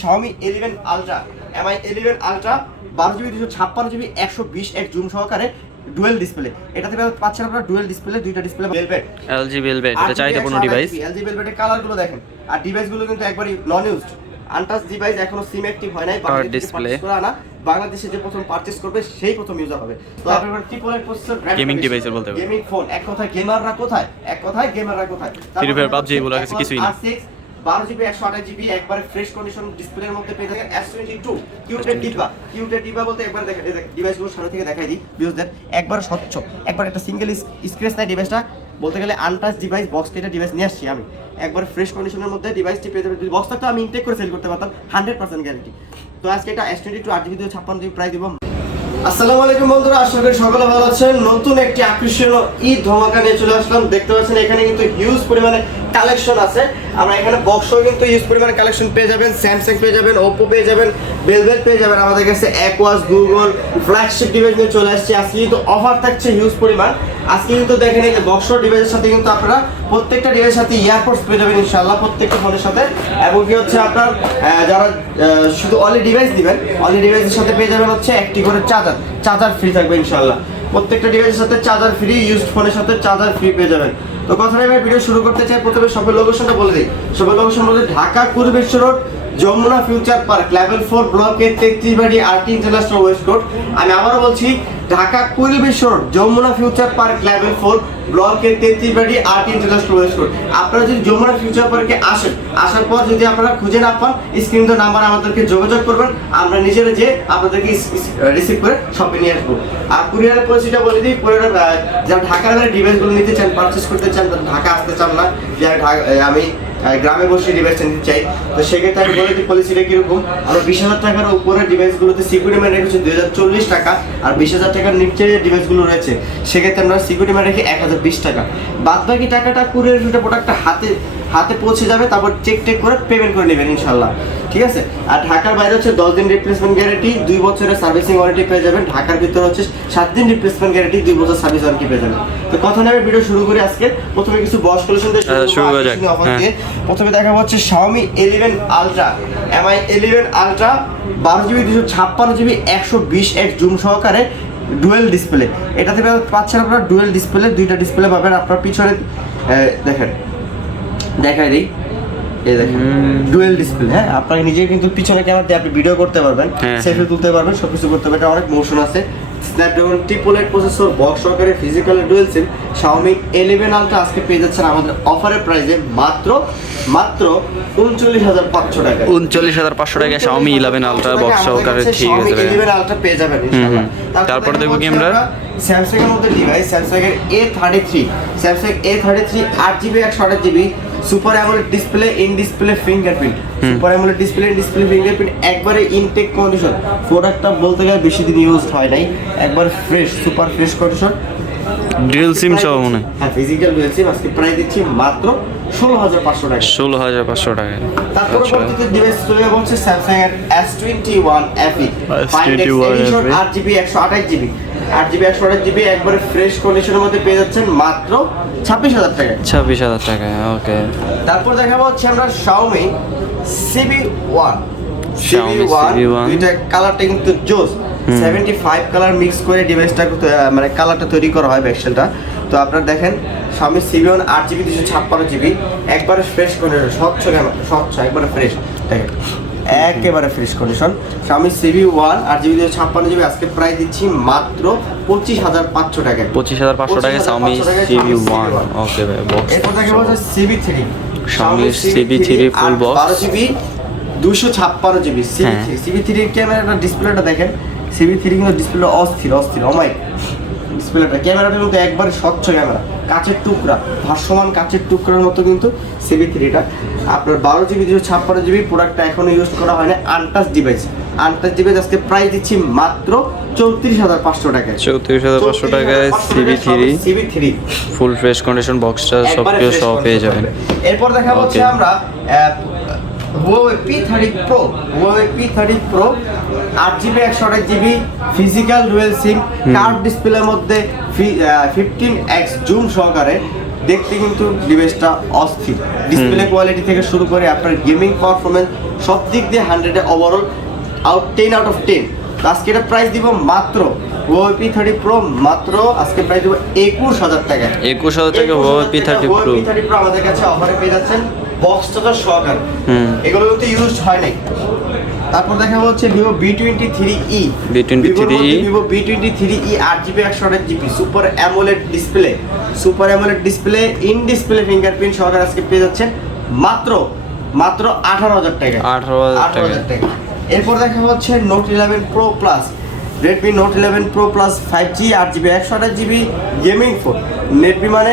Xiaomi 11 Ultra MI 11 Ultra 12GB 256GB 120x zoom সহকারে dual display. এটাতে পাচ্ছেন আপনারা ডুয়েল ডিসপ্লে, দুইটা ডিসপ্লে ভেলভেট LG ভেলভেট, এটা চাহিদাপূর্ণ ডিভাইস। LG ভেলভেটের কালারগুলো দেখেন, আর ডিভাইসগুলো কিন্তু একবারই নন ইউজড আনটাচ ডিভাইস, এখনো সিম অ্যাক্টিভ হয় নাই। বাংলাদেশে যে প্রথম পারচেজ করবে সেই প্রথম ইউজার হবে। তো আপনারা ট্রিপল প্রসেসর গেমিং ডিভাইসের বলতে হবে, গেমিং ফোন। এক কথায় গেমাররা কোথায়, এক কথায় গেমাররা কোথায়। ফ্রি ফায়ার পাবজি এগুলো কাছে কিছুই না। 12GB 128GB একবারে ফ্রেশ কন্ডিশন ডিসপ্লের মধ্যে পেয়ে যাবেন। S22 কিউটের ডিব্বা বলতে একবার দেখেন, এই ডিভাইসগুলো সামনে থেকে দেখাই দিই ভিউয়ারদের, একবার স্বচ্ছ, একবার একটা সিঙ্গেল স্ক্র্যাচ নাই ডিভাইসটা। বলতে গেলে আনটাচ ডিভাইস, বক্স থেকে ডিভাইস নিয়ে আসছি আমি, একবার ফ্রেশ কন্ডিশনের মধ্যে ডিভাইসটি পেয়ে যাবেন। বক্সটা তো আমি ইনটেক করে সেল করতে পারতাম 100% গ্যারান্টি। তো আজকে এটা S22 8GB 256GB প্রাইস দিব। আসসালামু আলাইকুম বন্ধুরা, আশা করি সকলে ভালো আছেন। নতুন একটি আকর্ষণীয় ঈদ ধামাকা নিয়ে চলে আসলাম। দেখতে পাচ্ছেন এখানে কিন্তু হিউজ পরিমাণে কালেকশন আছে। আমরা এখানে বক্সও কিন্তু হিউজ পরিমাণে কালেকশন পেয়ে যাবেন। স্যামসাং পেয়ে যাবেন, ওপো পেয়ে যাবেন, ভেলভেট পেয়ে যাবেন। আমাদের কাছে অ্যাকোয়াস, গুগল ফ্ল্যাগশিপ ডিভাইস নিয়ে চলে আসছে। আজকে কিন্তু অফার থাকছে হিউজ পরিমাণ। আজকে কিন্তু দেখেন এই যে বক্স ডিভাইসের সাথে কিন্তু আপনারা প্রত্যেকটা ডিভাইসের সাথে ইয়ারপডস পেয়ে যাবেন ইনশাআল্লাহ, প্রত্যেকটা ফোনের সাথে। এবং কি হচ্ছে আপনার যারা শুধু অনলি ডিভাইস দিবেন, অনলি ডিভাইসের সাথে পেয়ে যাবেন হচ্ছে একটি করে চার্জার ফ্রি থাকবে ইনশাআল্লাহ। প্রত্যেকটা ডিভাইসের সাথে চার্জার ফ্রি, ইউজড ফোনের সাথে চার্জার ফ্রি পেয়ে যাবেন। তো কথা নেই, ভিডিও শুরু করতে চাই। প্রথমে শপের লোকেশনটা বলে দিই। শপের লোকেশন বলতে ঢাকা কুরবেশ্বর road, Jamuna future park, level 4 ব্লকের 33 বাড়ি আরটি ইন্টারন্যাশনাল ওয়েস্ট কোড। আমি আবারও বলছি, ঢাকা কুরবেশ্বর road, Jamuna future park, level 4 ব্লকের 33 বাড়ি আরটি ইন্টারন্যাশনাল ওয়েস্ট কোড। আপনারা যদি যমুনা ফিউচার পার্কে আসেন, আসার পর যদি আপনারা খুঁজে না পান, স্ক্রিন নাম্বার আমাদেরকে যোগাযোগ করবেন, আমরা নিজেরা যে আপনাদেরকে রিসিভ করে শপে নিয়ে আসবো। আর কুরিয়ারের পলিসিটা বলে দিই, কুরিয়ার যারা ঢাকার বাইরে ডিভাইসগুলো নিতে চান, পারচেস করতে চান, ঢাকা আসতে চান না, যে আমি গ্রামে বসে ডিভাইসটা নিতে চাই, তো সেক্ষেত্রে আমি বলে দিই পলিসিটা কীরকম। আমরা 20,000 টাকার উপরে ডিভাইসগুলোতে সিকিউরিটি মানি রেখেছি 2040 টাকা, আর 20,000 টাকার নিচে ডিভাইসগুলো রয়েছে সেক্ষেত্রে আমরা সিকিউরিটি মানি রেখে 1020 টাকা। বাদ বাকি টাকাটা কুরিয়ার ফিটা প্রোডাক্টটা হাতে পৌঁছে যাবে, তারপর চেক করে পেমেন্ট করে নেবেন ইনশাল্লাহ, ঠিক আছে। আর ঢাকার বাইরে হচ্ছে 10 দিন রিপ্লেসমেন্ট গ্যারান্টি, 2 বছরের সার্ভিসিং ওয়ারেন্টি পেয়ে যাবেন। ঢাকার ভিতরে হচ্ছে 7 দিন রিপ্লেসমেন্ট গ্যারান্টি, 2 বছর সার্ভিস ওয়ারেন্টি পেয়ে যাবেন। তো কথা নেবে, ভিডিও শুরু করি। আজকে প্রথমে কিছু বক্স কালেকশন দিয়ে শুরু করা যাক। প্রথমে দেখা হচ্ছে Xiaomi 11 Ultra MI 11 Ultra 12GB 256GB 120x zoom সহকারে ডুয়েল ডিসপ্লে। এটাতে পাচ্ছেন আপনারা ডুয়েল ডিসপ্লে, দুইটা ডিসপ্লে পাবেন। আপনার পিছনে দেখেন, দেখাই দিই, এই দেখেন ডুয়েল ডিসপ্লে। হ্যাঁ, আপনাকে নিজে কিন্তু পিছনে ক্যামেরা দিয়ে আপনি ভিডিও করতে পারবেন, সেলফি তুলতে পারবেন, সবকিছু করতে পারবেন। অনেক মোশন আছে। স্ন্যাপড্রাগন 888 প্রসেসর, বক্স সহকারে ফিজিক্যাল ডুয়েল সিম Xiaomi 11 Ultra আজকে পেয়ে যাচ্ছেন আমাদের অফারের প্রাইসে মাত্র 39,500 টাকা। 39,500 টাকা Xiaomi 11 Ultra বক্স সহকারে, ঠিক আছে। 11 Ultra পেয়ে যাবেন ইনশাআল্লাহ। তারপর দেখো কি আমরা স্যামসাং এর মধ্যে ডিভাইস, স্যামসাং এর Samsung A33 8GB 128GB super AMOLED display, in display fingerprint, super AMOLED display, in display fingerprint, একবারে ইনটেক কন্ডিশন। প্রোডাক্টটা বলতে গেলে বেশি দিন ইউজ হয় নাই, একবার fresh, super fresh condition. Dual sim সহ মনে, হ্যাঁ ফিজিক্যাল ডুয়াল সিম। আজকে প্রাইস দিচ্ছি মাত্র 16,500 টাকা। 16,500 টাকা। তারপর পরবর্তীতে ডিভাইস চলে যাবে হচ্ছে স্যামসাং এর S21 FE 8GB 128GB 8GB একবারে ফ্রেশ কন্ডিশনের মধ্যে পেয়ে যাচ্ছেন মাত্র 26,000 টাকা। 26,000 টাকা, ওকে। তারপর দেখাবো হচ্ছে আমরা Xiaomi CB1 দুইটা কালারটা কিন্তু জোস, 75 কালার মিক্স করে ডিভাইসটা মানে কালারটা তৈরি করা হয় ব্যাকসেলটা। তো আপনারা দেখেন Xiaomi CB1 8GB 256GB একবারে ফ্রেশ কন্ডিশন, স্বচ্ছ একবারে ফ্রেশ, দেখেন একেবারে fresh condition. Xiaomi CB1 8GB 256GB আজকে প্রাইস দিচ্ছি মাত্র 25,500 টাকা। 25,500 টাকা Xiaomi CB1, ওকে ভাই। বক্স এরপর দেখাবো হচ্ছে CB3 Xiaomi CB3 full box 12GB 256GB CB3 এর ক্যামেরাটা ডিসপ্লেটা দেখেন, CB3 কিন্তু ডিসপ্লেটা অস্থির অমাইক ডিসপ্লেটা। ক্যামেরাটা কিন্তু একবারে স্বচ্ছ ক্যামেরা, কাচের টুকরা, ভাসমান কাচের টুকরার মতো কিন্তু CB3টা। আপনার 12GB 256GB প্রোডাক্টটা এখনো ইউজ করা হয় না, আনটাচ ডিভাইস আজকে প্রাইস দিচ্ছি মাত্র 34,500 টাকা। 34,500 টাকায় CB3 ফুল ফ্রেশ কন্ডিশন বক্সটা সব কিছু সহ পেয়ে যাবেন। এরপর দেখাবো হচ্ছে আমরা Huawei P30 Pro 8GB 128GB physical dual sim curve ডিসপ্লের মধ্যে 15x জুম সহকারে দেখতে কিন্তু ডিভাইসটা অস্থির। ডিসপ্লে কোয়ালিটি থেকে শুরু করে আপনার গেমিং পারফরমেন্স সব দিক দিয়ে 100-এ ওভারঅল 10 আউট অফ 10। তো আজকে এটা প্রাইস দিব মাত্র Huawei P30 Pro, মাত্র আজকে প্রাইস দিব 21,000 টাকা। 21,000 টাকা Huawei P30 Pro। Huawei P30 Pro আমাদের কাছে অফারে পেয়ে যাচ্ছেন বক্স চার্জার সহকারে। এগুলো কিন্তু ইউজড হয় নাই। তারপর দেখা হচ্ছে Vivo V23e। Vivo V23e 8GB 128GB super AMOLED display in display fingerprint সহকারে আজকে পেয়ে যাচ্ছেন মাত্র 18,000 টাকা। 18,000 টাকা। এরপর দেখা হচ্ছে Note 11 Pro Plus, Redmi Note 11 Pro Plus 5G 8GB 128GB gaming phone. Redmi মানে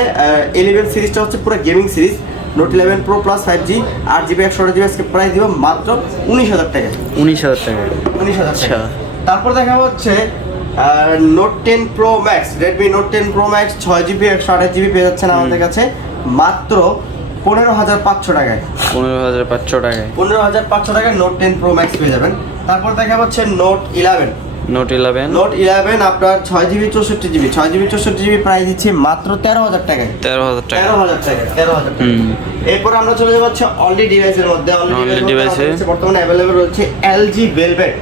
11 সিরিজটা হচ্ছে পুরো gaming series. Note 11 Pro Plus 5G 8GB 128GB আজকে প্রাইস দিব মাত্র 19,000 টাকা। 19,000 টাকা। 19,000 টাকা। তারপর দেখা হচ্ছে Note 10 Pro Max, Redmi Note 10 Pro Max 6GB 128GB পেয়ে যাচ্ছেন আমাদের কাছে মাত্র 15,500 টাকায়। 15,500 টাকায়। 15,500 টাকায় Note 10 Pro Max পেয়ে যাবেন। তারপর দেখা হচ্ছে Note 11 আপনার 6GB 64GB প্রাইস দিচ্ছে মাত্র 13,000 টাকায়। 13,000 টাকা। এরপর আমরা চলে যাব হচ্ছে অনলি ডিভাইসের মধ্যে। অনলি ডিভাইসে বর্তমানে अवेलेबल রয়েছে LG Velvet।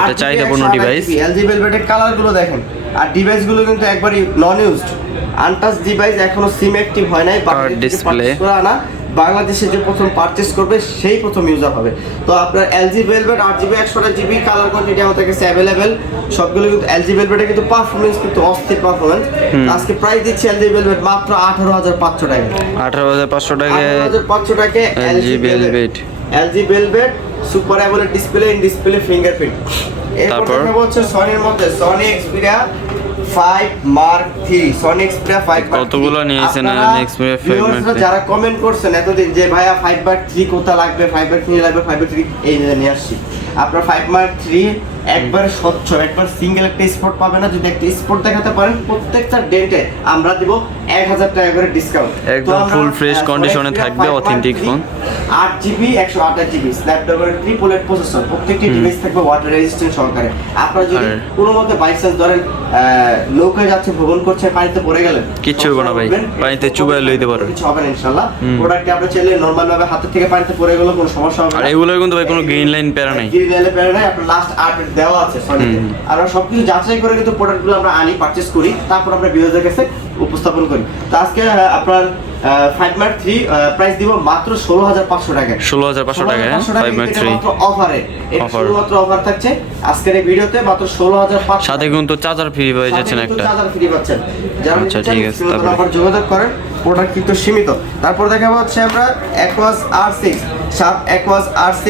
এটা চাহিদাপূর্ণ ডিভাইস। LG Velvet এর কালারগুলো দেখেন। আর ডিভাইসগুলো কিন্তু একবারই নন ইউজড আনটাচ ডিভাইস, এখনো সিম অ্যাক্টিভ হয় নাই। ডিসপ্লে না, বাংলাদেশে যে প্রথম পারচেজ করবে সেই প্রথম ইউজার হবে। তো আপনার LG Velvet 8GB 128GB colour quantity আমাদের কাছে অ্যাভেলেবেল সবগুলো। কিন্তু LG Velvet এর কিন্তু পারফরমেন্স কিন্তু অস্থির পারফরমেন্স। আজকে প্রাইস দিচ্ছি LG Velvet মাত্র 18,500 টাকা। 18,500 টাকা। 18,500 টাকা LG Velvet super AMOLED display in display fingerprint. এরপর দেখা হচ্ছে সনির মধ্যে Sony Xperia 5 Mark III। Sony Xperia 5 Mark III কতগুলো নিয়েছেন Xperia 5 Mark III? যারা কমেন্ট করছেন এতদিন যে ভাইয়া 5 Mark III কোথা লাগবে, 5 Mark III লাগবে, 5 Mark III এই নিয়ে আসছি। আপনার 5 Mark III একবার স্বচ্ছ, একবার সিঙ্গেল একটা স্পট পাবে না। যদি একটা স্পট দেখাতে পারেন প্রত্যেকটা ডেটে আমরা দিব 1,000 টাকা করে ডিসকাউন্ট। একদম ফুল ফ্রেশ কন্ডিশনে থাকবে অথেন্টিক ফোন। 8GB 128GB স্ন্যাপড্রাগনের ট্রিপলেট প্রসেসর, প্রত্যেকটি ডিভাইস থাকবে ওয়াটার রেজিস্ট্যান্ট সহকারে। আপনারা যদি কোনো মতে বাই চান্স ধরেন নৌকায় যাচ্ছে, ভ্রমণ করছে, পানিতে পড়ে গেলেন, কিচ্ছু হবে না ভাই, পানিতে চুবাই লইতে পারবেন, কিছু হবে না ইনশাআল্লাহ। প্রোডাক্টটি আপনি চাইলে নরমাল ভাবে হাতের থেকে পানিতে পড়ে গেল কোনো সমস্যা হবে না। আর এগুলো কিন্তু ভাই কোনো গ্রিন লাইন প্যারা নাই, গ্রিন লাইনে প্যারা নাই। আপনার লাস্ট আপডেট দেওয়া আছে সনিতে। আমরা সবকিছু যাচাই করে কিন্তু প্রোডাক্টগুলো আমরা আনি, পারচেজ করি, তারপর আমরা ভিউয়ারদের কাছে উপস্থাপন করি। তো আজকে আপনার 5 Mark III প্রাইস দিব মাত্র 16,500 টাকা। 16,500 টাকা 5 Mark III মাত্র অফারে, এটা শুধুমাত্র অফার থাকছে আজকের এই ভিডিওতে মাত্র 16,500। সাথে কিন্তু চার্জার ফ্রি হয়ে যাচ্ছে একটা, চার্জার ফ্রি পাচ্ছেন। যারা আচ্ছা ঠিক আছে, তারপর যোগাযোগ করেন, প্রোডাক্ট কিন্তু সীমিত। তারপর দেখাবো হচ্ছে আমরা Aquos R6, Sharp Aquos R6।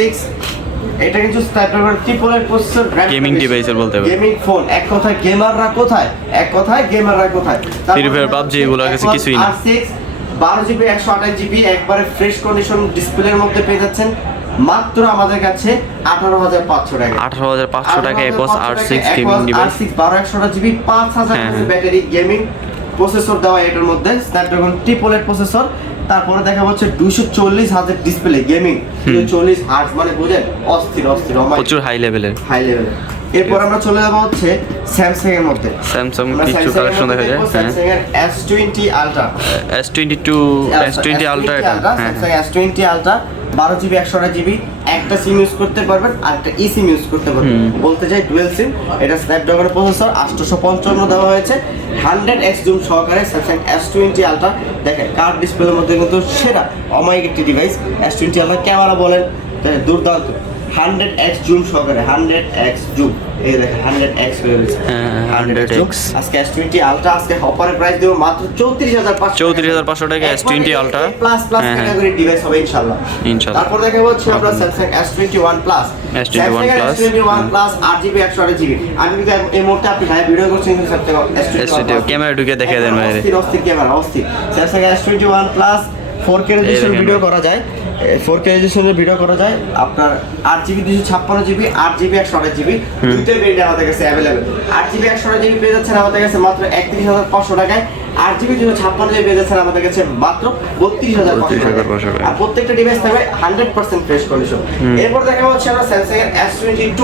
এটা কিন্তু স্ন্যাপড্রাগন ট্রিপলেট প্রসেসর গেমিং ডিভাইসের বলতে হবে, গেমিং ফোন। এক কথায় গেমাররা কোথায়, এক কথায় গেমাররা কোথায়। ফ্রি ফায়ার পাবজি এগুলো কাছে কিছুই না। R6 12GB 128GB একবারে ফ্রেশ কন্ডিশন ডিসপ্লের মধ্যে পেয়ে যাচ্ছেন মাত্র আমাদের কাছে 18,500 টাকা। 18,500 টাকা Aquos R6 gaming device. R6 12/128GB 5000 battery gaming processor দেওয়া এটার মধ্যে, স্ন্যাপড্রাগন ট্রিপলেট প্রসেসর। তারপরে দেখা হচ্ছে 240Hz ডিসপ্লে গেমিং, 240 Hz মানে বুঝেন অস্থির অস্থির প্রচুর হাই লেভেলের। এরপর আমরা চলে যাব হচ্ছে স্যামসাং এর মধ্যে। স্যামসাং কিছু কালেকশন দেখা যায়, স্যামসাং এর S20 Ultra, S20 Ultra এটা Samsung S20 Ultra 12GB 128GB একটা সিম ইউজ করতে পারবেন আর একটা ই সিম ইউজ করতে পারবেন, বলতে চাই ডুয়েল সিম। এটা স্ন্যাপড্রাগন প্রসেসর 855 দেওয়া হয়েছে, 100x জুম সহকারে স্যামসাং S20 Ultra। দেখেন কার্ভ ডিসপ্লের মধ্যে কিন্তু সেরা অমায়িক একটি ডিভাইস S20 Ultra। ক্যামেরা বলেন দুর্দান্ত, 100x জুম সহকারে, 100x জুম, এই দেখেন 100x হয়ে গেছে, 100x। আজকে S20 Ultra আজকে অফারের প্রাইস দেব মাত্র 34,500 টাকা S20 Ultra plus category device হবে ইনশাআল্লাহ। তারপর দেখাবো হচ্ছে আমরা Samsung S21 Plus, S21 Plus 8GB 128GB। আমি কিন্তু এই মুহূর্তে আপনি লাইভ ভিডিও করছেন কিন্তু স্যামসাং S21 ক্যামেরা ঢুকে দেখে দেন ভাই, অস্থির ক্যামেরা অস্থির। Samsung S21 Plus 4K resolution video করা যায়, 4K রেজোলিউশনের ভিডিও করা যায়। আপনার 8GB 256GB 8GB 128GB দুইটাই ভেরিয়েন্ট আমাদের কাছে अवेलेबल। 8GB 128GB পেয়ে যাচ্ছেন আমাদের কাছে মাত্র 31,500 টাকায়। 8GB 256GB পেয়ে যাচ্ছেন আমাদের কাছে মাত্র 32,500 টাকা। আর প্রত্যেকটা ডিভাইস থাকবে 100% ফ্রেশ কন্ডিশন। এরপর দেখা হচ্ছে আমরা স্যামসাং এর S22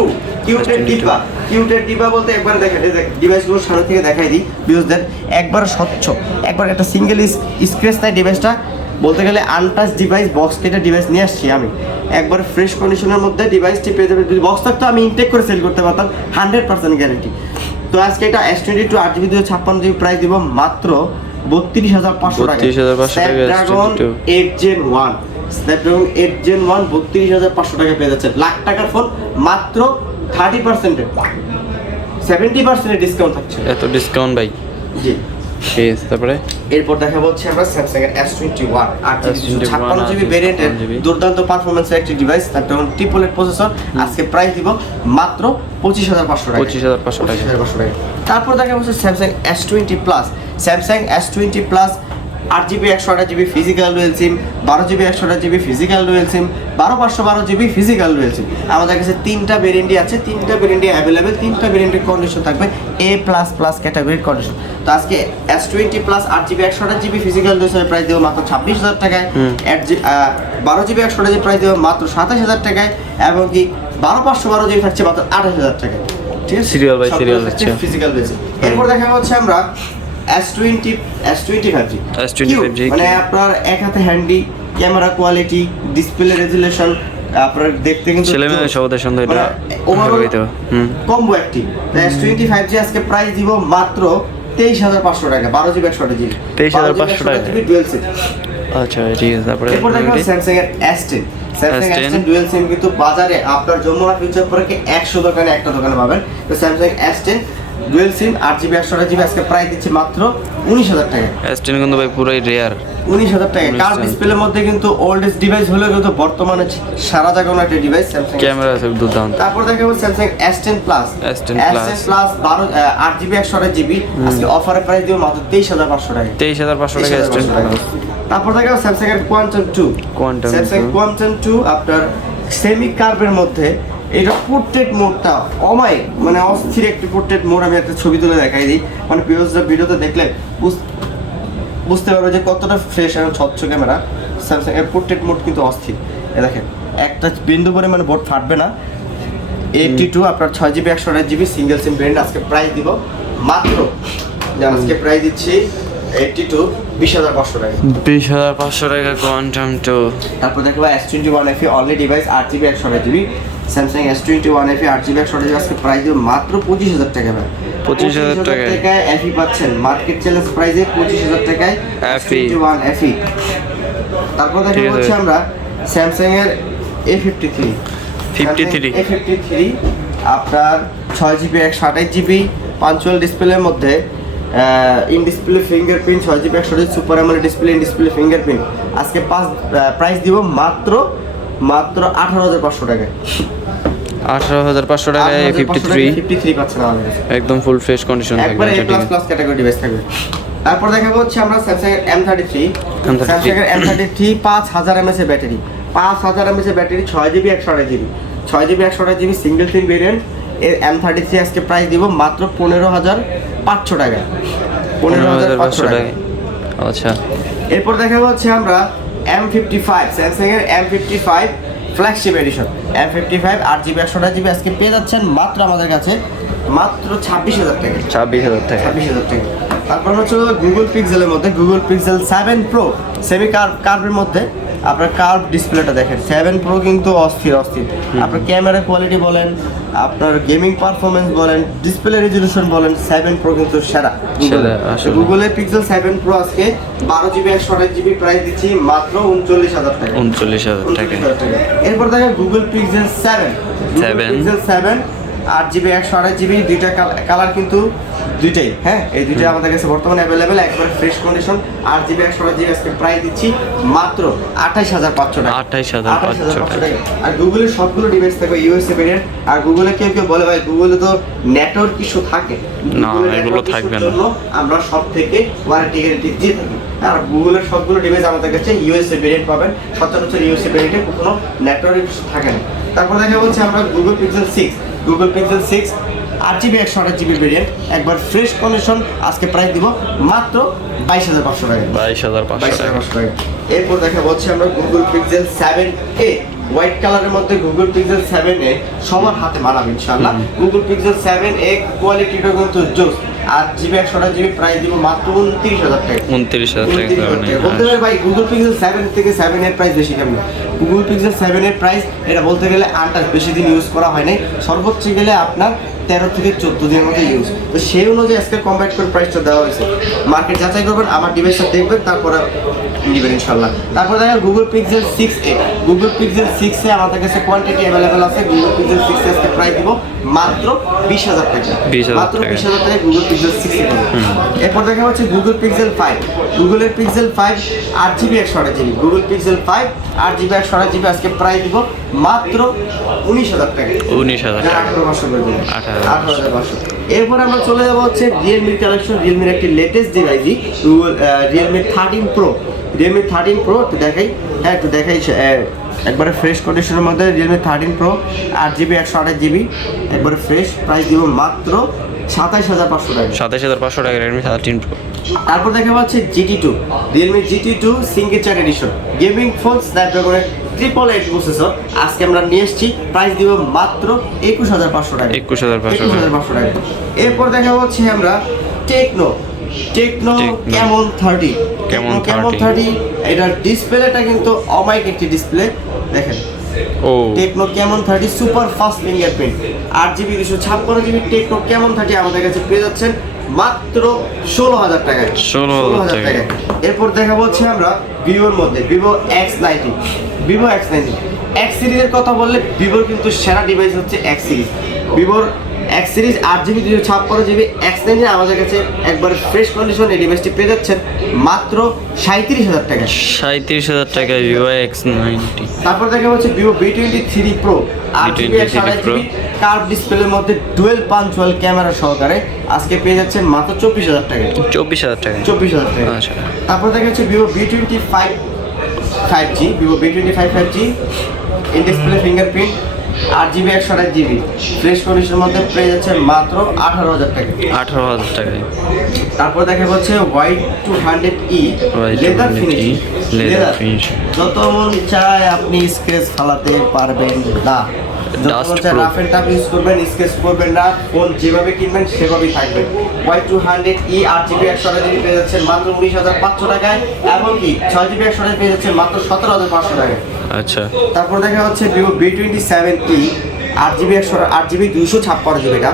কিউটের ডিব্বা বলতে একবার দেখেন ডিভাইসগুলো সামনে থেকে দেখাই দিই ভিউয়ারদের, একবার স্বচ্ছ, একবার একটা সিঙ্গেল স্ক্র্যাচ নাই ডিভাইসটা, বলতে গেলে আনটাচ ডিভাইস, বক্স কেটে ডিভাইস নিয়ে আসছি আমি, একবার ফ্রেশ কন্ডিশনের মধ্যে ডিভাইসটি পেয়ে যাবে। যদি বক্স থাকতো আমি ইনটেক করে সেল করতে পারতাম, 100% গ্যারেন্টি। তো আজকে এটা S22 8GB 256GB প্রাইস দিব মাত্র 32,500 টাকা। স্ন্যাপড্রাগন 8 Gen 1 স্ন্যাপড্রাগন 8 Gen 1 32,500 টাকা পেয়ে যাচ্ছে। লাখ টাকার ফোন মাত্র 30% 70% ডিসকাউন্ট থাকছে। এত ডিসকাউন্ট ভাই? জি। তারপরে এরপর দেখা হচ্ছে আমরা স্যামসাং এর S21 8GB ভেরিয়েন্টের দুর্দান্ত পারফরম্যান্সের একটি ডিভাইস, তারপর ট্রিপল 8 প্রসেসর, আজকে প্রাইস দিব মাত্র 25,500 টাকা। 25,500 টাকা। তারপর দেখা হচ্ছে Samsung S20 plus, Samsung S20 plus 8GB 128GB physical dual sim, 12GB 128GB physical dual sim, 12/512GB physical dual sim. আমাদের কাছে তিনটা ভেরিয়েন্টই আছে, তিনটা ভেরিয়েন্টই অ্যাভেলেবেল, তিনটা ভেরিয়েন্টের কন্ডিশন থাকবে A++ ক্যাটাগরির কন্ডিশন। তো আজকে S20 plus 8GB 128GB physical dual সিমের প্রাইস দেবো মাত্র 26,000 টাকায়, 12GB 128GB প্রাইস দেবো মাত্র 27,000 টাকায়, এবং কি 12/512GB থাকছে মাত্র 28,000 টাকায়। ঠিক আছে, সিরিয়াল বাই সিরিয়াল হচ্ছে ফিজিক্যাল ডুয়েল সিম। এরপর দেখা হচ্ছে আমরা S20 5G মানে আপনার এক হাতে handy, camera quality, display resolution আপনার দেখতে কিন্তু ছেলেমেয়ে সবাই সুন্দর, এটা ওভারঅল কম্বো একটি। S20 5G আজকে প্রাইস দিব মাত্র 23,500 টাকা, 12GB 128GB 23,500 টাকা ডুয়াল সিম। আচ্ছা ঠিক আছে। তারপরে এরপর দেখো স্যামসাং এর S10 Samsung S10 dual SIM কিন্তু বাজারে আপনার যমুনা ফিউচার পার্কে 100 দোকানে একটা দোকানে পাবেন। তো Samsung S10 dual SIM 8GB 128GB আজকে প্রাইস দিচ্ছে মাত্র 19,000 টাকা। S10 কিন্তু ভাই পুরাই রেয়ার, 19,000 টাকা। কার ডিসপ্লের মধ্যে কিন্তু ওল্ডেস্ট ডিভাইস হলেও কিন্তু বর্তমানে সারা জাগানো একটা ডিভাইস স্যামসাং। ক্যামেরা আছে দুর্দান্ত। তারপর দেখা যাবে Samsung S10 plus 8GB 128GB আজকে অফারে প্রাইস দিব মাত্র 23,500 টাকা। 23,500 টাকা S10 প্লাস। তারপর দেখা যাবে স্যামসাং এর কোয়ান্টাম 2 স্যামসাং কোয়ান্টাম 2 আপনার সেমি কার্ভের মধ্যে এটা পোর্ট্রেট মোডটা মানে অস্থির একটি পোর্ট্রেট মোড। আমি একটা ছবি তুলে দেখাই দিই, মানে ভিডিওতে দেখলে বুঝতে পারবে যে কতটা ফ্রেশ এবং স্বচ্ছ ক্যামেরা। স্যামসাং এর পোর্ট্রেট মোড কিন্তু অস্থির। দেখেন একটা বিন্দু পরিমাণে বোর্ড ফাটবে না। 82 আপনার 6GB 128GB single sim variant আজকে প্রাইস দিব মাত্র, আজকে প্রাইস দিচ্ছি 82 20,500 টাকা। 20,500 টাকা কোয়ান্টাম 2। তারপর দেখবা S21 FE only device 8GB 128GB Samsung S21 FE 8GB 128GB আজকে প্রাইস দিব মাত্র 25,000 টাকা। 25,000 টাকায় FE পাচ্ছেন মার্কেট চ্যালেঞ্জ প্রাইসে 25,000 টাকায় S21 FE। তারপর দেখা হচ্ছে আমরা স্যামসাং এর A53 আপনার 6GB 128GB পাঞ্চুয়াল ডিসপ্লের মধ্যে in display fingerprint 6GB 128GB super AMOLED display in display fingerprint আজকে প্রাইস দিব মাত্র 18,500 টাকায়। 18,500 টাকায় A53 পাচ্ছেন আমাদের কাছে, একদম ফুল ফ্রেশ কন্ডিশন থাকবে, একবারে A++ ক্যাটাগরি ডিভাইস থাকবে। তারপর দেখাবো হচ্ছে আমরা স্যামসাং এর M33 স্যামসাং এর M33 5000 mAh এর ব্যাটারি, 5000 mAh এর battery, 6GB 128GB single sim variant এর M33 আজকে প্রাইস দিব মাত্র 15,500 টাকা। 15,500 টাকা। আচ্ছা এরপর দেখাবো হচ্ছে আমরা M55 স্যামসাং এর M55 flagship addition M55 8GB 128GB আজকে পেয়ে যাচ্ছেন মাত্র আমাদের কাছে মাত্র 26,000 টাকা। 26,000 টাকা। তারপর হচ্ছে গুগল পিক্সেলের মধ্যে গুগল পিক্সেল 7 প্রো সেমি কার্ভের মধ্যে আপনার কার্ভ ডিসপ্লেটা দেখেন 7 প্রো কিন্তু অস্থির। আপনার ক্যামেরা কোয়ালিটি বলেন, আপনার গেমিং পারফরমেন্স বলেন, ডিসপ্লে রেজুলেশন বলেন, 7 প্রো কিন্তু সেরা। গুগলের পিক্সেল 7 প্রো আজকে 12GB 128GB প্রাইস দিচ্ছি মাত্র 39,000 টাকা। 39,000 টাকা। এরপর দেখেন গুগল পিক্সেল 7 8GB 128GB দুইটা কালার কিন্তু দুইটাই, হ্যাঁ এই দুইটা আমাদের কাছে বর্তমানে অ্যাভেলেবেল, একবার ফ্রেশ কন্ডিশন 8GB 128GB আজকে প্রাইস দিচ্ছি মাত্র 28,500 টাকা। 28,500 টাকা। আর গুগলের সবগুলো ডিভাইস থাকবে ইউএসএ ভেরিয়েন্ট। আর গুগলে কেউ বলে ভাই গুগলে তো নেটওয়ার্ক ইস্যু থাকে, না এগুলো থাকবে না, আমরা সব থেকে ওয়ারেন্টি গ্যারান্টি দিয়ে থাকি। আর গুগলের সবগুলো ডিভাইস আমাদের কাছে ইউএসএ ভেরিয়েন্ট পাবেন, সচরাচর ইউএসএ ভেরিয়েন্টে কোনো নেটওয়ার্ক ইস্যু থাকে না। তারপর দেখা হচ্ছে আমরা Google pixel 6 8GB 128GB variant একবার ফ্রেশ কন্ডিশন আজকে প্রাইস দিব মাত্র 22,500 টাকা। 22,500 টাকা। এরপর দেখা হচ্ছে আমরা গুগল পিক্সেল 7a হোয়াইট কালারের মধ্যে গুগল পিক্সেল 7a সবার হাতে মানাবে ইনশাআল্লাহ। গুগল পিক্সেল 7a কোয়ালিটিটা কিন্তু জোস। 8GB 128GB প্রাইস দিব মাত্র 29,000 টাকা। 29,000 টাকা। বলতে পারে ভাই গুগল পিক্সেল 7 থেকে 7 এর প্রাইস বেশি কেন? গুগল পিক্সেল 7 এর প্রাইস এটা বলতে গেলে আনটাচ বেশি দিন ইউজ করা হয় নাই, সর্বোচ্চ গেলে আপনার 13 থেকে 14 দিনের মধ্যে ইউজ। তো সেই অনুযায়ী আজকে কম্পেয়ার করে প্রাইসটা দেওয়া হয়েছে। মার্কেট যাচাই করবেন, আমার ডিভাইসটা দেখবেন, তারপরে নেবেন ইনশাআল্লাহ। তারপর দেখা Google pixel 6a। Google pixel 6a আমাদের কাছে কোয়ান্টিটি অ্যাভেলেবেল আছে। গুগল পিক্সেল 6a আজকে প্রাইস দিব মাত্র 20,000 টাকা। মাত্র 20,000 টাকায় গুগল পিক্সেল 6a পাবেন। এরপর দেখা হচ্ছে গুগল পিক্সেল 5। গুগলের pixel 5 8GB 128GB। Google pixel 5 8GB 128GB আজকে প্রাইস দিব মাত্র 19,000 টাকা। 19,000 টাকা। 18,500 করে দিন। 18,500। এরপর আমরা চলে যাবো হচ্ছে রিয়েলমির কালেকশন। রিয়েলমির একটি লেটেস্ট ডিভাইসই রিয়েলমি 13 প্রো। রিয়েলমি 13 প্রো একটু দেখাই, হ্যাঁ একটু দেখাই। একবারে ফ্রেশ কন্ডিশনের মধ্যে রিয়েলমি 13 প্রো 8GB 128GB একবারে ফ্রেশ প্রাইস দিব মাত্র 27,500 টাকা। 27,500 টাকা রেডমি 13 প্রো। তারপর দেখা পাচ্ছে GT2, Realme GT2 single chart edition gaming phone স্ন্যাপড্রাগনের 888 প্রসেসর আজকে আমরা নিয়ে এসেছি। প্রাইস দিব মাত্র 21,500 টাকা। 21,500 টাকা। এরপর দেখা হচ্ছে আমরা টেকনো ক্যামন 30। ক্যামন 30 এটার ডিসপ্লেটা কিন্তু অমাইক একটি ডিসপ্লে দেখেন। Techno Camon 30 super fast fingerprint 8GB 256GB techno Camon 30 আমাদের কাছে পেয়ে যাচ্ছেন মাত্র 16,000 টাকায়। 16,000 টাকা। এরপর দেখা হচ্ছে আমরা ভিভোর মধ্যে Vivo X90। Vivo X90 X সিরিজের কথা বললে ভিভোর কিন্তু সেরা ডিভাইস হচ্ছে X সিরিজ। ভিভোর X series 8GB 256GB X90 আমাদের কাছে একবার ফ্রেশ কন্ডিশন এই ডিভাইসটি পেয়ে যাচ্ছেন মাত্র 37,000 টাকা। 37,000 টাকা ভিভো X90। তারপর দেখা হচ্ছে Vivo V23 pro 8GB 128GB curve ডিসপ্লের মধ্যে ডুয়েল পাঞ্চুয়াল ক্যামেরা সহকারে আজকে পেয়ে যাচ্ছেন মাত্র 24,000 টাকা। 24,000 টাকা। 24,000 টাকা। আচ্ছা। তারপর দেখা যাচ্ছে Vivo V25 5G। Vivo V25 5G in display fingerprint 8GB 128GB fresh কন্ডিশনের মধ্যে পেয়ে যাচ্ছে মাত্র 18,000 টাকা। 18,000 টাকায়। তারপর দেখা যাচ্ছে Y200E লেদার ফিনিশিং। যত মন চায় আপনি স্ক্র্যাচ ফালাতে পারবেন না, যত মন চায় রাফ এন্ড টাফ ইউজ করবেন, স্ক্র্যাচ করবেন না, ফোন যেভাবে কিনবেন সেভাবেই থাকবে। Y200E 8GB 128GB পেয়ে যাচ্ছেন মাত্র 19,500 টাকায়, এমনকি 6GB 128GB পেয়ে যাচ্ছেন মাত্র 17,500 টাকায়। আচ্ছা। তারপর দেখা হচ্ছে ভিভো V27E 8GB 256GB এটা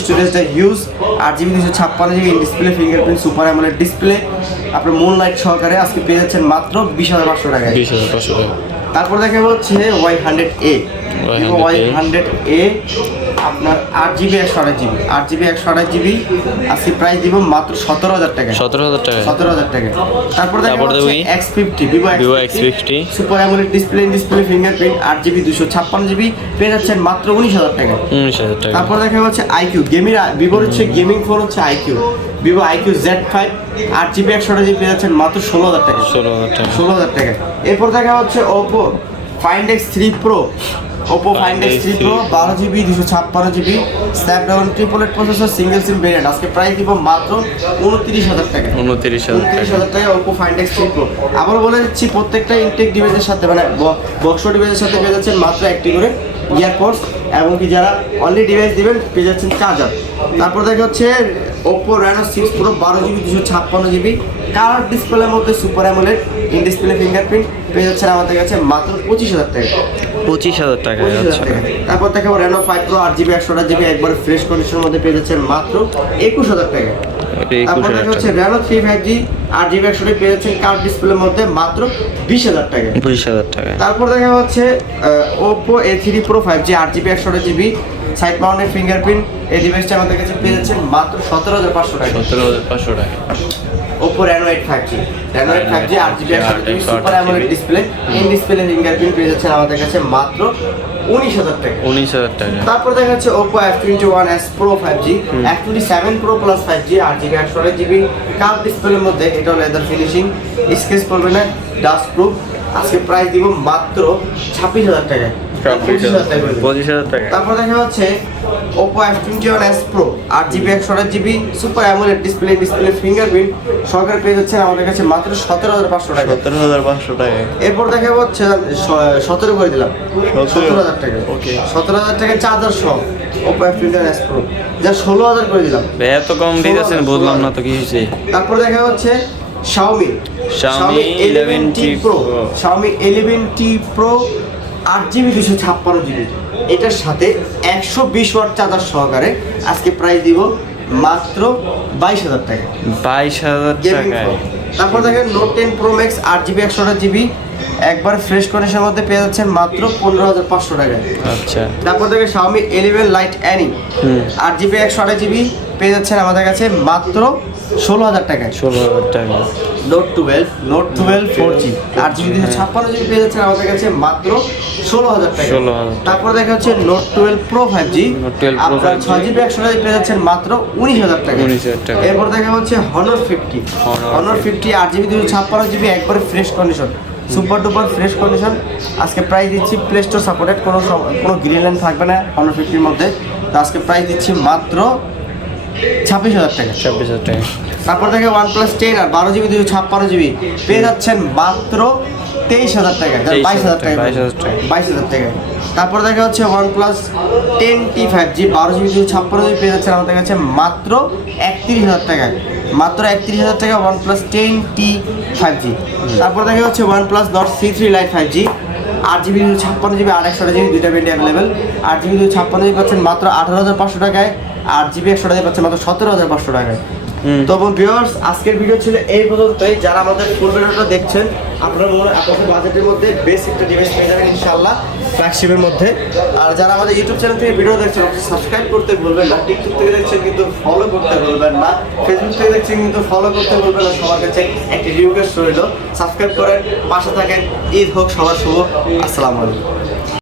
স্টোরেজটা huge. 8GB 256GB display fingerprint super AMOLED display আপনার মুন লাইট সহকারে আজকে পেয়ে যাচ্ছেন মাত্র 20,500 টাকায়। 20,500 টাকা। তারপর দেখা হচ্ছে Y100A। ভিভো Y100A আপনার 8GB 128GB আজকে প্রাইস দিব মাত্র 17,000 টাকা। 17,000 টাকা। 17,000 টাকা। তারপর দেখা হচ্ছে X50 Vivo X50 super AMOLED display fingerprint 8GB 256GB পেয়ে যাচ্ছেন মাত্র 19,000 টাকা। 19,000 টাকা। তারপর দেখা হচ্ছে IQ গেমিং ভিভোর হচ্ছে গেমিং ফোন হচ্ছে IQ Vivo IQ Z5 8GB 128GB পেয়ে যাচ্ছেন মাত্র 16,000 টাকা। 16,000 টাকা। 16,000 টাকা। এরপর দেখা হচ্ছে Oppo Find X3 Pro। Oppo Find X3 Pro 12GB 256GB Snapdragon 888 processor single sim variant আজকে প্রাইস দিব মাত্র 29,000 টাকা। 29,000 টাকা Oppo Find X3 Pro। আবার বলে দিচ্ছি প্রত্যেকটা ইনটেক ডিভাইসের সাথে মানে বক্স ডিভাইসের সাথে পেয়ে যাচ্ছেন মাত্র একটি করে ইয়ারপডস, এবং কি যারা অনলি ডিভাইস দিবেন পেয়ে যাচ্ছেন চার্জার। তারপর দেখা হচ্ছে Oppo Reno 6 Pro 12GB 256GB colour ডিসপ্লের মধ্যে super AMOLED in display fingerprint পেয়ে যাচ্ছেন আমাদের কাছে মাত্র 25,000 টাকা। 25,000 টাকা। আচ্ছা। তারপর দেখাবো Reno 5 Pro 8GB 128GB একবারে ফ্রেশ কন্ডিশনের মধ্যে পেয়ে যাচ্ছেন মাত্র 21,000 টাকা। তারপর দেখা হচ্ছে Reno 3 5G 8GB 128GB পেয়ে যাচ্ছেন কার্ভ ডিসপ্লের মধ্যে মাত্র 20,000 টাকা। 20,000 টাকা। তারপর দেখা হচ্ছে Oppo A3 Pro 5G 8GB 128GB side mounted fingerprint এই ডিভাইসটা আমাদের কাছে পেয়ে যাচ্ছেন মাত্র 17,500 টাকা। 17,500 টাকা। Oppo Reno 8 5G 8GB 128GB super AMOLED display in display fingerprint পেয়ে যাচ্ছেন আমাদের কাছে মাত্র 19,000 টাকা। 19,000 টাকা। তারপর দেখা যাচ্ছে Oppo F21s Pro 5G F27 Pro Plus 5G 8GB 128GB curve ডিসপ্লের মধ্যে এটাও লেদার ফিনিশিং স্ক্র্যাচ পড়বে না ডাস্ট প্রুফ আজকে প্রাইস দিব মাত্র 26,000 টাকা। 25,000 টাকা। তারপর দেখা হচ্ছে Oppo F21s Pro 8GB 128GB super AMOLED display fingerprint সহকারে পেয়ে যাচ্ছেন আমাদের কাছে মাত্র 17,500 টাকা। 17,500 টাকা। এরপর দেখা হচ্ছে 17 করে দিলাম, 17,000 টাকা। ওকে, 17,000 টাকা চার্জার সহ Oppo F21s Pro যা 16,000 করে দিলাম। এত কম দিয়েছেন, বুঝলাম না তো কি হয়েছে। তারপর দেখা হচ্ছে Xiaomi 11T Pro, Xiaomi 11T Pro 8GB 256GB, এটার সাথে 120 ওয়াট চার্জার সহকারে আজকে প্রাইস দিব মাত্র 22,000 টাকা। 22,000 টাকায়। তারপর দেখেন Note 10 Pro Max 8GB 128GB একবার ফ্রেশ কন্ডিশনের মধ্যে পেয়ে যাচ্ছেন মাত্র 15,500 টাকায়। আচ্ছা, তারপর দেখেন Xiaomi 11 Lite Any 8GB 128GB পেয়ে যাচ্ছেন আমাদের কাছে মাত্র 16,000 টাকায়। 16,000 টাকা। Note 12 4G 8GB 256GB পেয়ে যাচ্ছেন আমাদের কাছে মাত্র 16,000 টাকা। 16,000 তারপর দেখা হচ্ছে Note 12 Pro 5G Note 12 Pro আপনার 5G 6GB 128GB পেয়ে যাচ্ছেন মাত্র 19,000 টাকা। 19,000 টাকা। এরপর দেখা হচ্ছে Honor 50 8GB 256GB একবারে fresh condition, super duper fresh condition. আজকে প্রাইস দিচ্ছি প্লে স্টোর সাপোর্টেড, কোনো গ্রিন লাইন থাকবে না Honor 50-র মধ্যে। তো আজকে প্রাইস দিচ্ছি মাত্র 26,000 টাকা। 26,000 টাকা। তারপর দেখে OnePlus 10 আর 12GB 256GB পেয়ে যাচ্ছেন মাত্র 23,000 টাকা, 22,000 টাকা, 22,000 টাকা। তারপর দেখা হচ্ছে OnePlus 10T 5G 12GB 256GB পেয়ে যাচ্ছেন আমাদের কাছে মাত্র 31,000 টাকা, মাত্র 31,000 টাকা OnePlus 10T 5G। তারপর দেখা হচ্ছে OnePlus Nord C3 Lite 5G 8GB 256GB আর 128GB দুইটা ভেরিয়েন্ট অ্যাভেলেবেল। 8GB 256GB পাচ্ছেন মাত্র 18,500 টাকায়, 8GB 128GB পাচ্ছেন মাত্র 17,500 টাকায়। তো ভিউয়ার্স, আজকের ভিডিও ছিল এই পর্যন্তই। যারা আমাদের ফুল ভিডিওটা দেখছেন আপনারা আপনাদের বাজেটের মধ্যে বেস্ট একটা ডিভাইস পেয়ে যাবেন ইনশাআল্লাহ ফ্ল্যাগশিপের মধ্যে। আর যারা আমাদের ইউটিউব চ্যানেল থেকে ভিডিও দেখছেন সাবস্ক্রাইব করতে ভুলবেন না, টিকটক থেকে দেখছেন কিন্তু ফলো করতে ভুলবেন না, ফেসবুক থেকে দেখছেন কিন্তু ফলো করতে ভুলবেন না। সবার কাছে একটি রিকোয়েস্ট রইল, সাবস্ক্রাইব করেন, পাশে থাকেন। ঈদ হোক সবার শুভ। আসসালামু আলাইকুম।